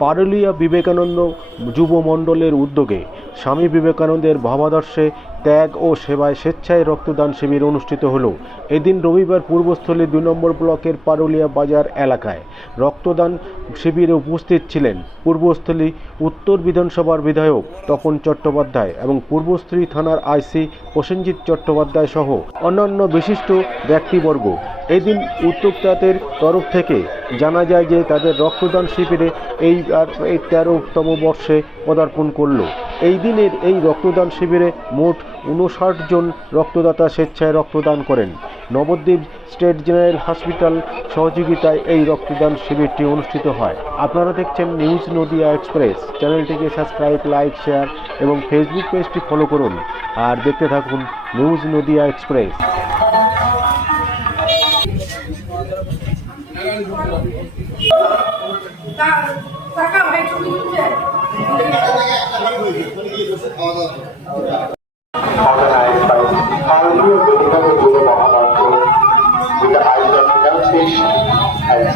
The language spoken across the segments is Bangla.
পারুলিয়া বিবেকানন্দ যুব মণ্ডলের উদ্যোগে স্বামী বিবেকানন্দের ভাবাদর্শে ত্যাগ ও সেবায় স্বেচ্ছায় রক্তদান শিবির অনুষ্ঠিত হলো। এদিন রবিবার পূর্বস্থলী দুই নম্বর ব্লকের পারুলিয়া বাজার এলাকায় রক্তদান শিবিরে উপস্থিত ছিলেন পূর্বস্থলী উত্তর বিধানসভার বিধায়ক তপন চট্টোপাধ্যায় এবং পূর্বস্থলী থানার আইসি প্রসেনজিৎ চট্টোপাধ্যায় সহ অন্যান্য বিশিষ্ট ব্যক্তিবর্গ। এদিন উদ্যোক্তাদের তরফ থেকে জানা যায় যে তাদের রক্তদান শিবিরে এই এই তেরোতম বর্ষে পদার্পণ করল। এই দিনের এই রক্তদান শিবিরে মোট উনষাট জন রক্তদাতা স্বেচ্ছায় রক্তদান করেন। নবদ্বীপ স্টেট জেনারেল হসপিটাল সহযোগিতায় এই রক্তদান শিবিরটি অনুষ্ঠিত হয়। আপনারা দেখছেন নিউজ নদিয়া এক্সপ্রেস। চ্যানেলটিকে সাবস্ক্রাইব লাইক শেয়ার এবং ফেসবুক পেজটি ফলো করুন। আর দেখতে থাকুন নিউজ নদিয়া এক্সপ্রেস। টাকা ভাই ছবি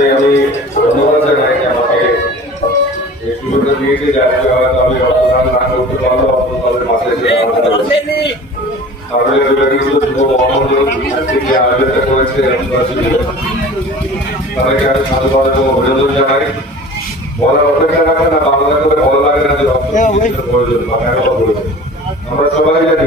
প্রথমে আমি ধন্যবাদ জানাই যে আমাকে এই সুযোগটা দিয়েছে যে আজকে হয়তো আমি রক্তদান না করতে পারল দাঁড়াতে পেরেছি। তাহলে তাদেরকে আমি সাধুবাদ জানাই। বলার অপেক্ষা রাখে না বাংলা করে ভালো লাগে না আমরা সবাই জানি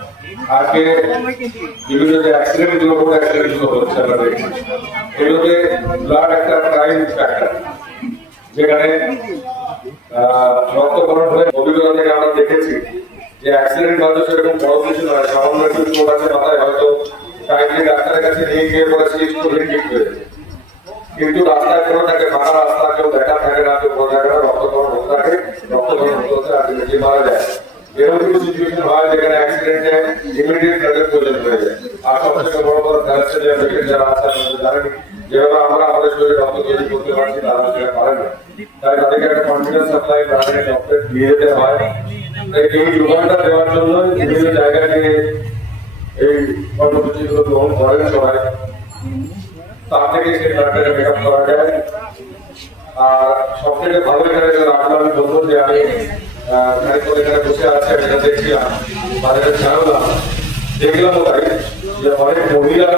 আজকে বিভিন্ন যে অ্যাক্সিডেন্টগুলো রোড অ্যাক্সিডেন্টগুলো হচ্ছে ব্লাড একটা ফ্যাক্টর যেখানে রক্তকরণ হয়ে অভিজ্ঞতা থেকে আমরা দেখেছি যে অ্যাক্সিডেন্ট হয়তো সেরকম বড় কিছু নয়, সামান্য একটু চোট আছে মাথায়, হয়তো ডাক্তারের কাছে নিয়ে গিয়ে পরে চিকিৎসা করে ঠিক হয়েছে কিন্তু রাস্তায় কোনো থাকে ফাঁকা রাস্তা কেউ দেখা থাকে না কেউ কোনো জায়গায় রক্তকরণ হতে থাকে রক্তকরণ হতে হতে আলটিমেটলি মারা যায় এরকম কিছু সিচুয়েশন হয় যেখানে অ্যাক্সিডেন্টে ইমিডিয়েট ব্লাডের প্রয়োজন হয়ে যায় আর সব থেকে বড় বড় থ্যালাসেমিয়া পেশেন্ট যারা আছে আপনারা আর সব থেকে ভালো এখানে রাখলাম আমি বলব যে বসে আছে দেখলাম যে অনেক মহিলারা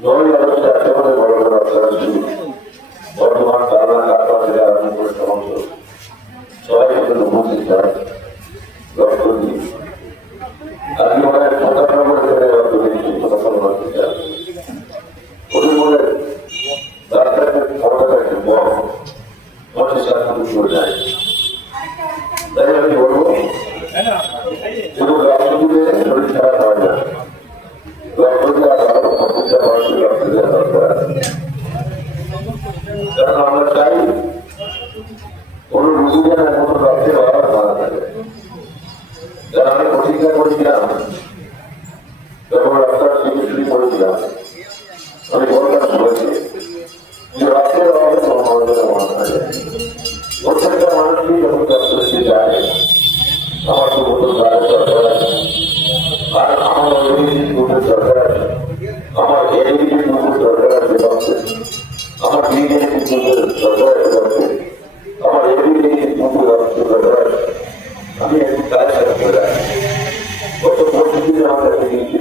নয় আগস্টে একেবারে বড় বড় রক্তদান শিবির বর্তমান কালনা কাটা থেকে আরম্ভ করে সবাই উপস্থিত হয় দিয়ে আজকে করেছিলাম। যখন রাস্তার দিকে শুরু করেছিলাম, আমি বলকার শুনেছি যে রাস্তার আমাদের মহামারণের মনে থাকে প্রত্যেকটা মানুষকে যখন রাস্তাতে যায়, আমার তো নতুন গাড়ি দরকার আর আমার অভিযোগ নতুন দরকার আমার এদিকে নতুন দরকার আছে ভাবছে আমার দিকে নতুন দরকার আছে আমার এদিকে নতুন দরকার আমি একটু কাজ করতে palavra,